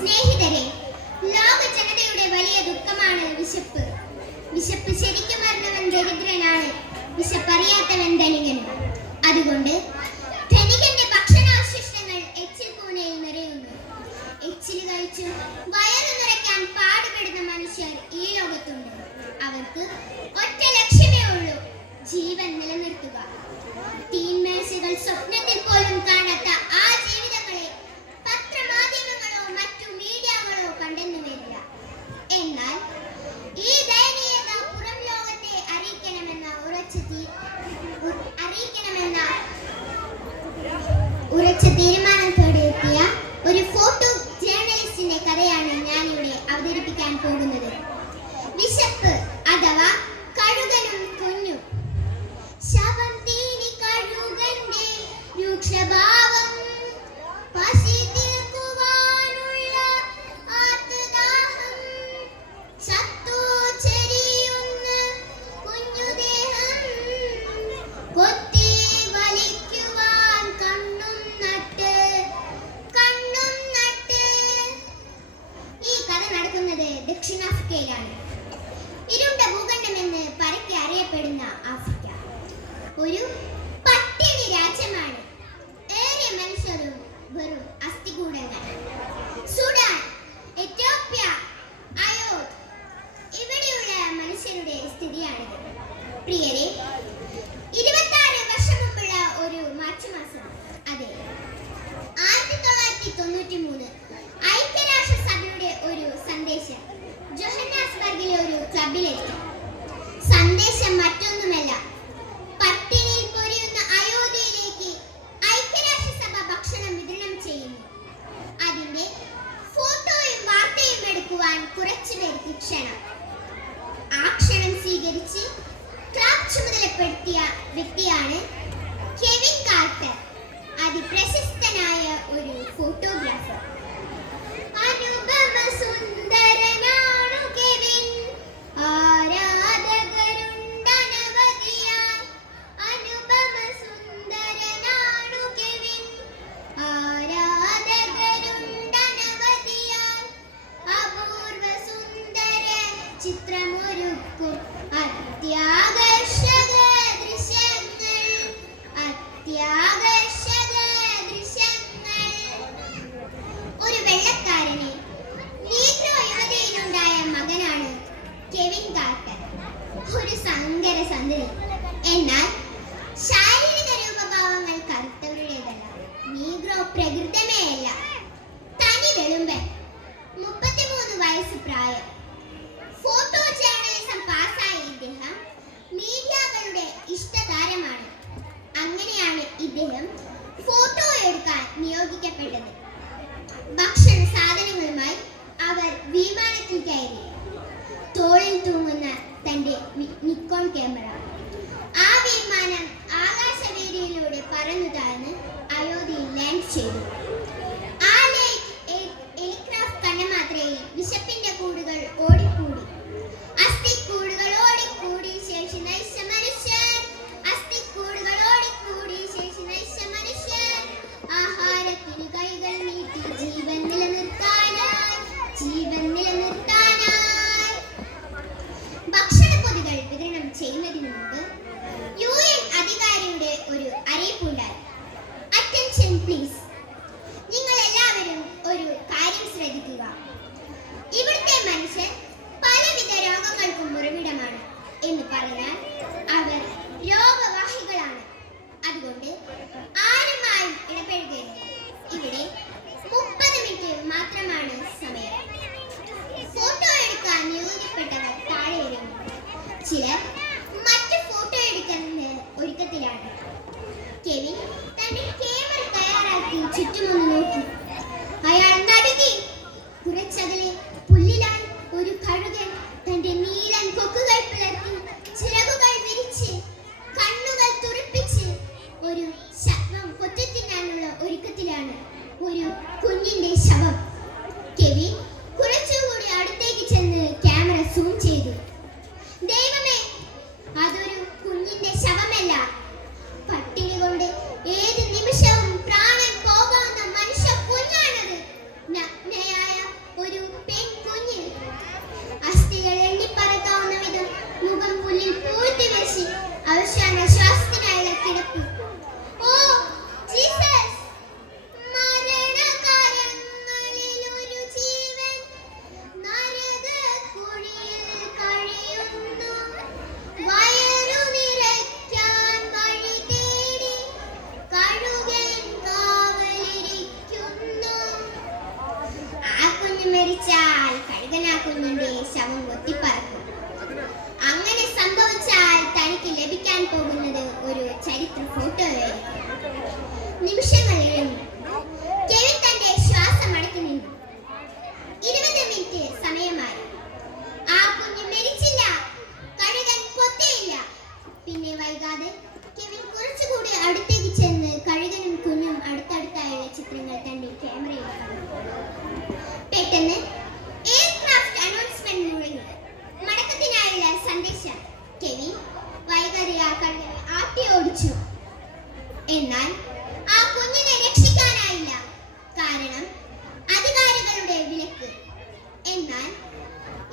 സ്നേഹിതരെ, ലോക ജനതയുടെ വലിയ ദുഃഖമാണ് വിശപ്പ്. വിശപ്പ് ശരിക്കും അറിഞ്ഞവൻ ദരിദ്രനാണ്, വിശപ്പറിയാത്തവൻ ധനികൻ. അതുകൊണ്ട് ധനികന്റെ ഭക്ഷണാവശിഷ്ടങ്ങൾ എച്ചിൽ കൂനയിൽ നിറയുന്നു. എച്ചിൽ കഴിച്ചു വയറു നിറയ്ക്കാൻ പാടുപെടുന്ന മനുഷ്യർ ഈ ലോകത്തുണ്ട്. അവർക്ക് ഒറ്റ ലക്ഷ്യമേ ഉള്ളൂ, ജീവൻ നിലനിർത്തുക. തീന്മേശകൾ സ്വപ്നത്തിൽ പോലും കാണാത്ത ആ ജീവിതങ്ങളെ പത്രമാധ്യമങ്ങളോ മറ്റു മീഡിയകളോ കണ്ടെന്നു വരില്ല. എന്നാൽ ഈ ദയനീയത പുറം ലോകത്തെ അറിയിക്കണമെന്ന ഉറച്ച തീരുമാനത്തോടെ എത്തിയ ഒരു ഫോട്ടോ ജേർണലിസ്റ്റിന്റെ കഥയാണ് ഞാനിവിടെ അവതരിപ്പിക്കാൻ പോകുന്നത്. വിശപ്പ് അഥവാ കഴുകനും കുഞ്ഞും. ശവം തീനി കഴുകന്റെ രൂക്ഷഭാവം, പശി തീർക്കുവാനുള്ള ആർത്തദാഹം, ചത്തു ചെരിയുന്ന കുഞ്ഞുദേഹം, കൊത്തി വലിക്കുവാൻ കണ്ണും നട്ട്. ഈ കഥ നടക്കുന്നത് ദക്ഷിണാഫ്രിക്കയിലാണ്. ഇരുണ്ട ഭൂഖണ്ഡമെന്ന് പരക്കെ അറിയപ്പെടുന്ന ആഫ്രിക്ക ഒരു പട്ടിണി രാജ്യമാണ്. ഏറെ മനുഷ്യരും വെറും അസ്ഥികൂടങ്ങൾ. സുഡാൻ, എത്യോപ്യ, അയോധ്യ ഇവിടെയുള്ള മനുഷ്യരുടെ സ്ഥിതിയാണിത്. പ്രിയരെ, 26 വർഷം മുമ്പുള്ള ഒരു മാർച്ച് മാസം, അതെ 1993, ഐക്യരാഷ്ട്രസഭയുടെ ഒരു സന്ദേശം ജോഹന്നാസ്ബർഗിലെ ഒരു ക്ലബിലെത്തി. സന്ദേശം മറ്റൊന്നുമല്ല, പട്ടിണിയിൽ പൊരിയുന്ന അയോധ്യയിലേക്ക് ഐക്യരാഷ്ട്രസഭ ഭക്ഷണം വിതരണം ചെയ്യുന്നു. അതിന്റെ ഫോട്ടോയും വാർത്തയും എടുക്കുവാൻ കുറച്ചുപേർക്ക് ക്ഷണം. ആ ക്ഷണം സ്വീകരിച്ച് ക്ലബ് ചുമതലപ്പെടുത്തിയ വ്യക്തിയാണ് കെവിൻ കാർട്ടർ, അതിപ്രശസ്തനായ ഒരു ഫോട്ടോഗ്രാഫർ. അനുപമ സുന്ദരനാണു കെവിൻ, ആരാധകരുണ്ടനവധിയായി. അനുപമ സുന്ദരനാണു കെവിൻ, ആരാധകരുണ്ടനവധിയായി. അപൂർവ സുന്ദര ചിത്രമൊരുക്കും അത്യാകർഷക ദൃശ്യങ്ങൾ, അത്യാകർഷക ദൃശ്യങ്ങൾ. ഒരു വെള്ളക്കാരനെ നീഗ്രോ യുവതിയിലുണ്ടായ മകനാണ് കെവിൻ കാർട്ടർ. ഒരു സങ്കര സന്തതി. എന്നാൽ ശാരീരിക രൂപഭാവങ്ങൾ കറുത്തവരുടേതല്ല. നീഗ്രോ പ്രകൃതമേയല്ല, തനി വെളുമ്പൻ. 33 വയസ്സ് പ്രായം. ഫോട്ടോ ജേർണലിസം പാസ്സായ ഇദ്ദേഹം മീഡിയകളുടെ ഇഷ്ടതാരമാണ്. അങ്ങനെയാണ് ഇദ്ദേഹം ഫോട്ടോ എടുക്കാൻ നിയോഗിക്കപ്പെട്ടത്. ഭക്ഷണ സാധനങ്ങളുമായി അവർ വിമാനത്തിൽ കയറി. തോളിൽ തൂങ്ങുന്ന തന്റെ നിക്കോൺ ക്യാമറ. ആ വിമാനം ആകാശവീതിയിലൂടെ പറന്നു താഴ്ന്ന് അയോധ്യയിൽ ലാൻഡ് ചെയ്തു. ആ എയർക്രാഫ്റ്റ് കണ്ട മാത്രയിൽ വിശപ്പിന്റെ കൂടുകൾ ഓടിക്കൂടി. അസ്ഥിക്കൂടുകൾ ഓടിക്കൂടി ശേഷി നയിച്ച മനുഷ്യർ. അസ്ഥിക്കൂടുകൾ ഓടിക്കൂടി ശേഷി നയിച്ച മനുഷ്യർ. ആഹാരത്തിന് കൈകൾ നീട്ടി ജീവൻ നിലനിർത്താനായി, ജീവൻ നിലനിർത്താനായി. ഭക്ഷണപ്പൊതികൾ വിതരണം ചെയ്യുന്നതിന് മുമ്പ് UN അധികാരിയുടെ ഒരു അറിയിപ്പുണ്ടായി. Attention please. നിങ്ങൾ എല്ലാവരും ഒരു കാര്യം ശ്രദ്ധിക്കുക. ഇവിടുത്തെ മനുഷ്യർ പലവിധ രോഗങ്ങൾക്കും ഉറവിടമാണ് എന്ന് പറഞ്ഞാൽ അവർ രോഗവാഹികളാണ്. അതുകൊണ്ട് ആരുമായും ഇടപെടുകരുത്. ഇവിടെ 30 മിനിറ്റ് മാത്രമാണ് സമയം. ഫോട്ടോ എടുക്കാൻ നിയോഗിക്കപ്പെട്ടവർ താഴെ വരുന്നു. ചിലർ മറ്റു ഫോട്ടോ എടുക്കുന്ന ഒരുക്കത്തിലാണ്. കെവിൻ തന്റെ ക്യാമറ തയ്യാറാക്കി ചുറ്റുമൊന്ന് നോക്കി. അയാൾ നടുങ്ങി. കുറച്ചകലെ പുല്ലിലായി ഒരു കഴുകൻ തന്റെ നീലൻ കൊക്കുകൾ പിളർത്തി ചിറകുകൾ വിരിച്ച് കണ്ണുകൾ തുറപ്പിച്ച് ഒരു ശവം കൊത്തിത്തിന്നാനുള്ള ഒരുക്കത്തിലാണ്. ഒരു കുഞ്ഞിന്റെ ശവം. കെവിൻ കുറച്ചുകൂടി അടുത്തേക്ക് ചെന്ന് ക്യാമറ സൂം ചെയ്തു. ദൈവമേ, അതൊരു കുഞ്ഞിന്റെ ശവമല്ല, പട്ടിണി കൊണ്ട് ഏത് നിമിഷവും പ്രാണൻ പോകാവുന്ന മനുഷ്യ കുഞ്ഞ്. കുഞ്ഞിന്റെ ശവം കൊത്തിപ്പറക്കും. അങ്ങനെ സംഭവിച്ചാൽ തനിക്ക് ലഭിക്കാൻ പോകുന്നത് ഒരു ചരിത്ര ഫോട്ടോയായിരിക്കും. നിമിഷങ്ങളിലും കെവിൻ തന്റെ ശ്വാസം അടക്കി നിന്നു. 20 മിനിറ്റ് സമയമായി. ആ കുഞ്ഞ് മരിച്ചില്ല, കഴുകൻ കൊത്തിയില്ല. പിന്നെ വൈകാതെ കെവിൻ കുറച്ചുകൂടി അടുത്തേക്ക് ചെന്ന് കഴുകനും കുഞ്ഞും അടുത്തടുത്തായുള്ള ചിത്രങ്ങൾ തന്റെ ക്യാമറയിൽ കണ്ടു. പെട്ടെന്ന് എയർക്രാഫ്റ്റ് അനൗൺസ്മെന്റ് മുഴങ്ങി. മടക്കത്തിനായുള്ള സന്ദേശം. കെവിൻ വൈകാതെ ആ കഴുകനെ ആട്ടി ഓടിച്ചു. എന്നാൽ ആ കുഞ്ഞിനെ രക്ഷിക്കാനായില്ല. കാരണം അധികാരികളുടെ വിലക്ക്. എന്നാൽ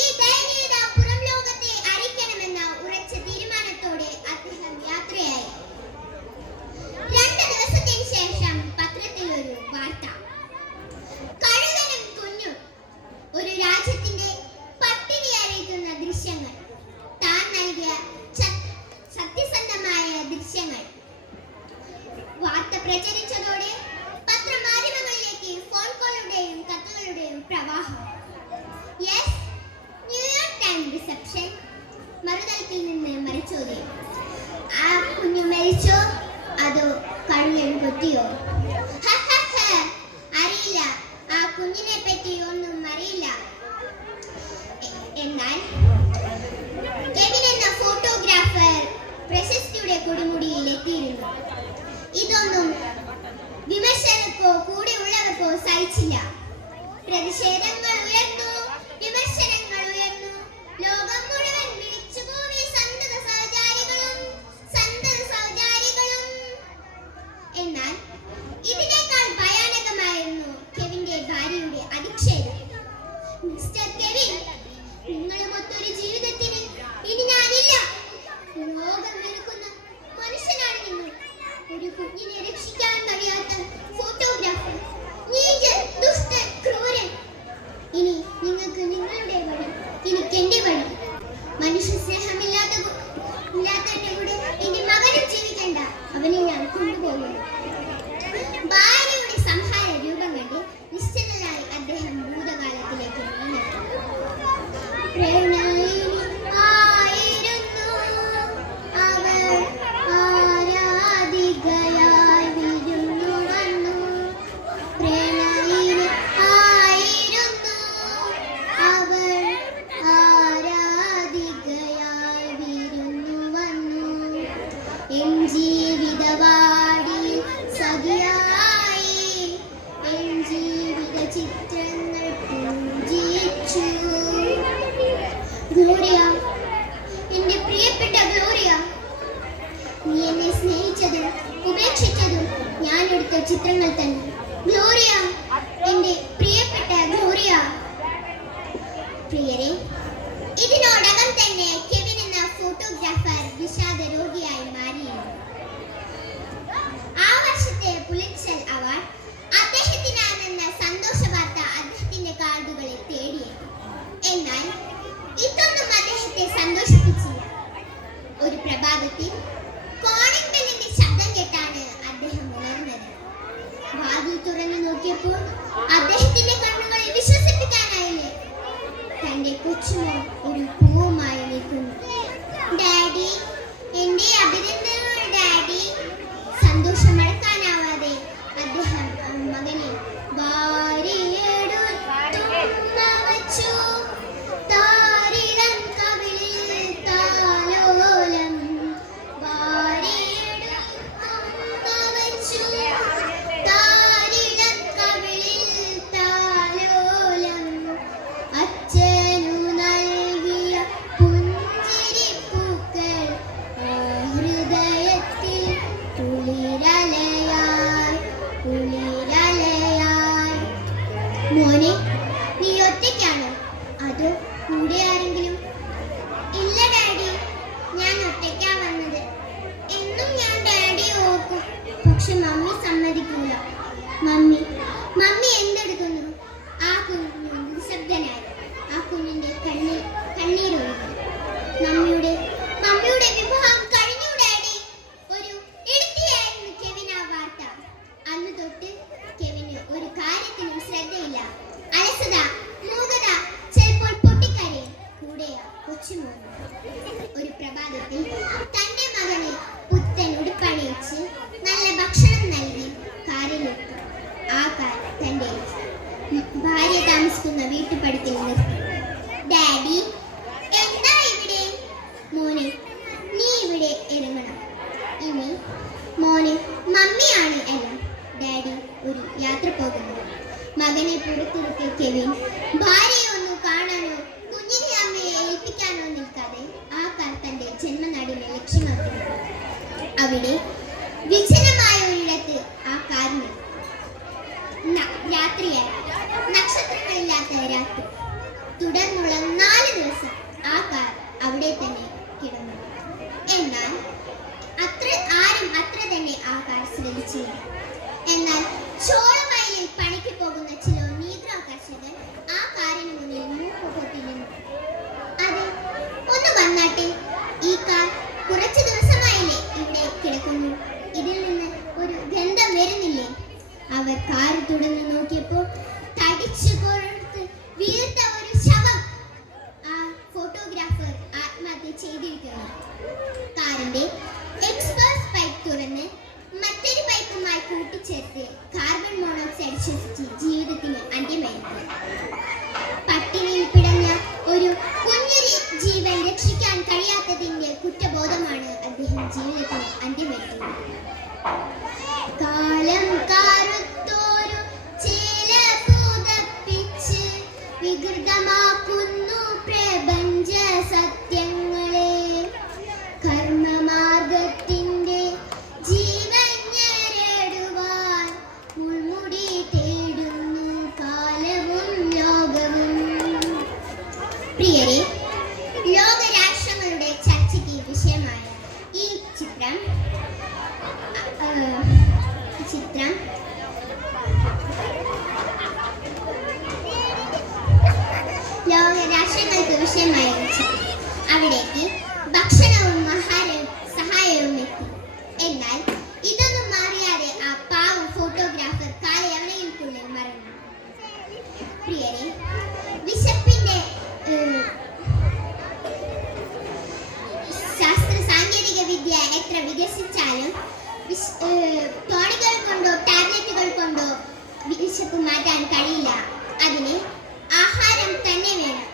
ഈ ദയനീയത പുറം ലോകത്തെ അറിയിക്കണമെന്ന ഉറച്ച തീരുമാനത്തോടെ അദ്ദേഹം യാത്രയായി. 2 ദിവസത്തിന് ശേഷം പത്രത്തിൽ ഒരു വാർത്ത. കഴുകനും കുഞ്ഞും ഒരു രാജ്യത്തിന്റെ പട്ടിണി അറിയിക്കുന്ന ദൃശ്യങ്ങൾ. താൻ നൽകിയ സത്യസന്ധമായ ദൃശ്യങ്ങൾ. വാർത്ത പ്രചരിച്ചതോടെ പത്രമാധ്യമങ്ങളിലേക്ക് ഫോൺ കോളുകളുടെയും കത്തുകളുടെയും പ്രവാഹം. Yes, New York times reception. മറുതലത്തിൽ നിന്ന് മറിച്ചോദ്യം. ആ കുഞ്ഞു മരിച്ചോ അതോ കഴുകൻ കൊത്തിയോ? അറിയില്ല, ആ കുഞ്ഞിനെ പറ്റി ഒന്നും അറിയില്ല. എന്നാൽ കെവിൻ എന്ന ഫോട്ടോഗ്രാഫർ പ്രശസ്തിയുടെ കൊടുമുടിയിൽ എത്തിയിരുന്നു. ഇതൊന്നും വിമർശകർക്കോ കൂടെയുള്ളവർക്കോ സഹിച്ചില്ല. പ്രതിഷേധങ്ങൾ ഉയർന്നു, വിമർശനങ്ങൾ ഉയർന്നു. ലോകം മുഴുവൻ വിളിച്ചുകൂവി സന്തത സഹചാരികളും. എന്നാൽ ഇതിനേക്കാൾ ഭയാനകമായിരുന്നു കെവിന്റെ ഭാര്യയുടെ അധിക്ഷേപം. മിസ്റ്റർ കെവിൻ, നിങ്ങളുമൊത്തൊരു ജീവിതത്തിന് ഇനി ഞാനില്ല. ലോകം വെറുക്കുന്ന മനുഷ്യനാണ് നിങ്ങൾ. ഒരു കുഞ്ഞിനെ രക്ഷിക്കാൻ കഴിയാത്ത ഫോട്ടോഗ്രാഫർ, നീചൻ, ദുഷ്ടൻ, ക്രൂരൻ. ഇനി നിങ്ങൾക്ക് നിങ്ങളുടെ വഴി, എനിക്ക് എന്റെ വഴി. മനുഷ്യ സ്നേഹമില്ലാത്തവന്റെ കൂടെ എന്റെ മകനും ജീവിക്കണ്ട. അവനെ ഞാൻ കൊണ്ടുപോകുന്നു. ഭാര്യയുടെ സംഹാര രൂപം കണ്ട് നിശ്ചലനായി അദ്ദേഹം ഭൂതകാലത്തിലേക്ക് നീങ്ങി. ഗ്ലോറിയ, എന്റെ പ്രിയപ്പെട്ട ഗ്ലോറിയ, നീ എന്നെ സ്നേഹിച്ചതും ഉപേക്ഷിച്ചതും ഞാൻ എടുത്ത ചിത്രങ്ങൾ തന്നെ. ഗ്ലോറിയ, എന്റെ പ്രിയപ്പെട്ട ഗ്ലോറിയ. പ്രിയരെ, ഇതിനോടകം തന്നെ കെവിൻ എന്ന ഫോട്ടോഗ്രാഫർ വിഷാദ രോഗിയായി മാറിയിരുന്നു. ആ വർഷത്തെ പുലിറ്റ്സർ അവാർഡ് അദ്ദേഹത്തിനാണെന്ന സന്തോഷ വാർത്ത അദ്ദേഹത്തിന്റെ കാർഡുകളിൽ തേടിയെത്തി. എന്നാൽ ഇതൊന്നും അദ്ദേഹത്തെ സന്തോഷിപ്പിച്ചില്ല. ഒരു പ്രഭാതത്തിൽ കോളിംഗ് ബെല്ലിന്റെ ശബ്ദം കേട്ടാണ് അദ്ദേഹം ഉണർന്നത്. വാതിൽ തുറന്നു നോക്കിയപ്പോൾ അദ്ദേഹത്തിന്റെ കണ്ണുകളെ വിശ്വസിപ്പിക്കാനായില്ല. തന്റെ കൊച്ചുമോൻ ഒരു പൂവുമായി നിൽക്കുന്നു. ഡാഡി, എന്റെ അഭിനന്ദനങ്ങൾ ഡാഡി. സന്തോഷമടക്കാനാവാതെ അദ്ദേഹം മകനെ വാരിയെടുത്തുമ്മ വച്ചു. മോനെ, നീ ഒറ്റയ്ക്കാണോ അതോ കൂടെ ആരെങ്കിലും? ഇല്ല ഡാഡി, ഞാൻ ഒറ്റയ്ക്കാ വന്നത്. എന്നും ഞാൻ ഡാഡിയെ ഓർക്കും, പക്ഷെ മമ്മി സമ്മതിക്കില്ല. മമ്മി എന്തെടുക്കുന്നു? ആ കുഞ്ഞു നിശബ്ദനായി. ആ കുഞ്ഞിന്റെ കണ്ണീരൊഴുകി. മമ്മിയുടെ വിവാഹം കഴിഞ്ഞു ഡാഡി. ഒരു ഇടുത്തിയായിരുന്നു കെവിൻ ആ വാർത്ത. അന്ന് തൊട്ട് കെവിന് ഒരു കാര്യത്തിനും ശ്രദ്ധയില്ല. അലസത, മൂകത, ചിലപ്പോൾ ഭാര്യ താമസിക്കുന്ന വീട്ടുപടിക്കൽ നിർത്തി. ഡാഡി, എന്താ ഇവിടെ? മോനെ, നീ ഇവിടെ ഇറങ്ങണം. ഇനി മോനെ മമ്മിയാണ് എല്ലാം. ഡാഡി ഒരു യാത്ര പോകുന്നു. മകനെ പുറത്തിരുത്തിയ കെവിൻ ഭാര്യയെ ഒന്ന് കാണാനോ കുഞ്ഞിനെ അമ്മയെ ഏൽപ്പിക്കാനോ നിൽക്കാതെ ആ കാർ തന്റെ ജന്മനാടിനെ ലക്ഷ്യമാക്കുന്നു. അവിടെ വിജനമായ ഒരിടത്ത് ആ കാർ രാത്രിയായി. നക്ഷത്രങ്ങളില്ലാത്ത രാത്രി. തുടർന്നുള്ള 4 ദിവസം ആ കാർ അവിടെ തന്നെ കിടന്നു. എന്നാൽ ആരും അത്ര തന്നെ ആ കാർ ശ്രദ്ധിച്ചില്ല. എന്നാൽ ചോളമയിലിൽ പണിക്ക് പോകുന്ന ചില നീഗ്ര കർഷകർ ആ കാറിന് മുന്നിൽ മൂക്കുപൊത്തി നിന്നു. അത് ഒന്ന് വന്നാട്ടെ, ഈ കാർ കുറച്ചു ദിവസമായില്ലേ ഇവിടെ കിടക്കുന്നു, ഇതിൽ നിന്ന് ഒരു ഗന്ധം വരുന്നില്ലേ? അവർ കാർ തുറന്നു നോക്കിയപ്പോൾ തടിച്ചു കൊഴുത്ത് വീർത്ത ഒരു ശവം. ആ ഫോട്ടോഗ്രാഫർ ആത്മഹത്യ ചെയ്തിരിക്കുന്നു. കാറിന്റെ എക്സ്പോസ് പൈപ്പ് തുറന്ന് മറ്റൊരു പൈപ്പുമായി കൂട്ടിച്ചേർത്ത് കാർബൺ മോണോക്സൈഡ് ശ്വസിച്ച് ജീവിതത്തിന് അന്ത്യമായിരുന്നു. പട്ടിണിയിൽ പിടഞ്ഞ ഒരു കുഞ്ഞൊരു ജീവൻ രക്ഷിക്കാൻ കഴിയാത്തതിന്റെ കുറ്റബോധമാണ് അദ്ദേഹം ജീവിതത്തിന് അന്ത്യം വരുത്തുന്നത്. കാലം കാറുത്തോരു ചേല പുതപ്പിച്ച് വികൃതമാക്കുന്നു പ്രപഞ്ച സത്യങ്ങളെ. കർമ്മമാർഗത്തിന്റെ ജീവൻ ഞെരടുവാൻ മുൾമുടി തേടുന്നു കാലവും ലോകവും. പ്രിയരെ, ലോകരാഷ്ട്രങ്ങളുടെ ചർച്ചയ്ക്ക് വിഷയമായ ഈ ചിത്രം ലോകരാഷ്ട്രങ്ങൾക്ക് വിഷയമായ അവിടേക്ക് ഭക്ഷണവും സഹായവും എത്തി. എന്നാൽ ഇതൊന്നും മാറിയാതെ ആ പാവം ഫോട്ടോഗ്രാഫർ കാലയവനയിൽക്കുള്ളിൽ മറന്നു. പ്രിയരെ, വിശപ്പിന്റെ ശാസ്ത്ര സാങ്കേതിക വിദ്യ എത്ര വികസിച്ചാലും ടോണികൾ കൊണ്ടോ ടാബ്ലറ്റുകൾ കൊണ്ടോ വിശപ്പ് മാറ്റാൻ കഴിയില്ല. അതിന് ആഹാരം തന്നെ വേണം.